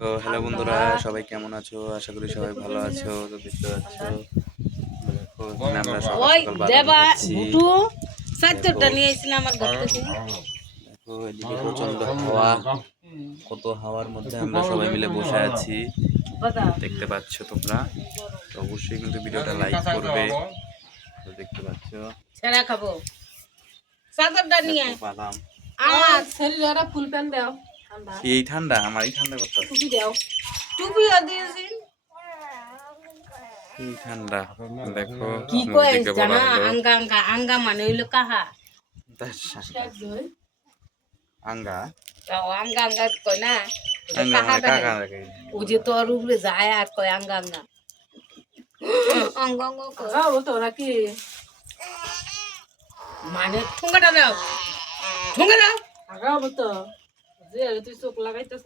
তো হ্যালো বন্ধুরা, সবাই কেমন আছো? আশা করি সবাই ভালো আছো। তো দেখতে পাচ্ছ, দেখো এখানে আমরা সকাল ওই সকাল বাদাম দেবা খাচ্ছি। ভুটু দেখো সাতটা নিয়ে এসেছিলাম আমার ঘর থেকে। দেখো এদিকে প্রচন্ড হাওয়া, কত হাওয়ার মধ্যে আমরা সবাই মিলে বসে আছি, দেখতে পাচ্ছ তোমরা। তো অবশ্যই কিন্তু ভিডিওটা লাইক করবে। তো দেখতে পাচ্ছ ছেড়া খাবো সাতটা নিয়ে দেখো বাদাম। আমার শরীরে ফুল প্যান্ট দাও ঠান্ডা এই ঠান্ডা, আমারই ঠান্ডা করতেছে। টুপি দাও টুপিও দিয়েছি এই ঠান্ডা দেখো, কি কইস নদীকে বলা জানা হলো আঙ্গা আঙ্গা আঙ্গা মানে হইলো কাহা আঙ্গা। তাও আঙ্গা আঙ্গা কয় না ওটা আঙ্গা কাহা মানে কাহে কাকা লাগে। ও যে তোর উপরে যায় আর কয় আঙ্গা আঙ্গা আঙ্গা আঙ্গা কয় বলতো নাকি মানে ঠুঙ্গাটা দাও ঠুঙ্গা দাও আগা বলতো যে তুই চোখ লাগাইতেছ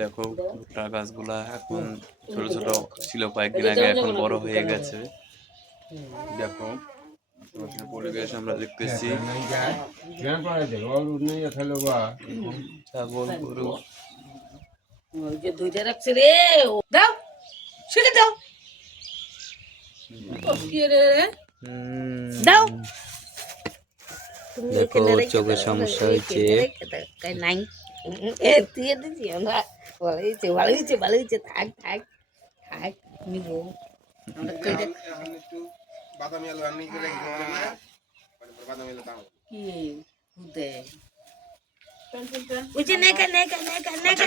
দেখো ভুট্টা গাছগুলা এখন ছোট ছোট ছিল কয়েকদিন আগে, এখন বড় হয়ে গেছে। দেখো পরিবেশ আমরা দেখতেছি, ছাগল গরু। ওই যে দুইটা রাখছে রে দাও শিখে দাও কি রে দাও দেখো চোখের সমস্যা হয়েছে। নাই এ তুই দিছি আমরা ভালো হয়েছে ভালো হয়েছে ভালো হয়েছে থাক থাক থাক নিব কি হুদে ওই যে নেকা নেকা নেকা নেকা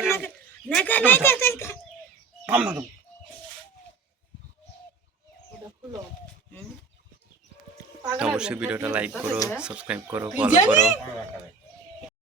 নেকা নেকা নেকা অবশ্যই ভিডিওটা লাইক করো, সাবস্ক্রাইব করো, ফলো করো।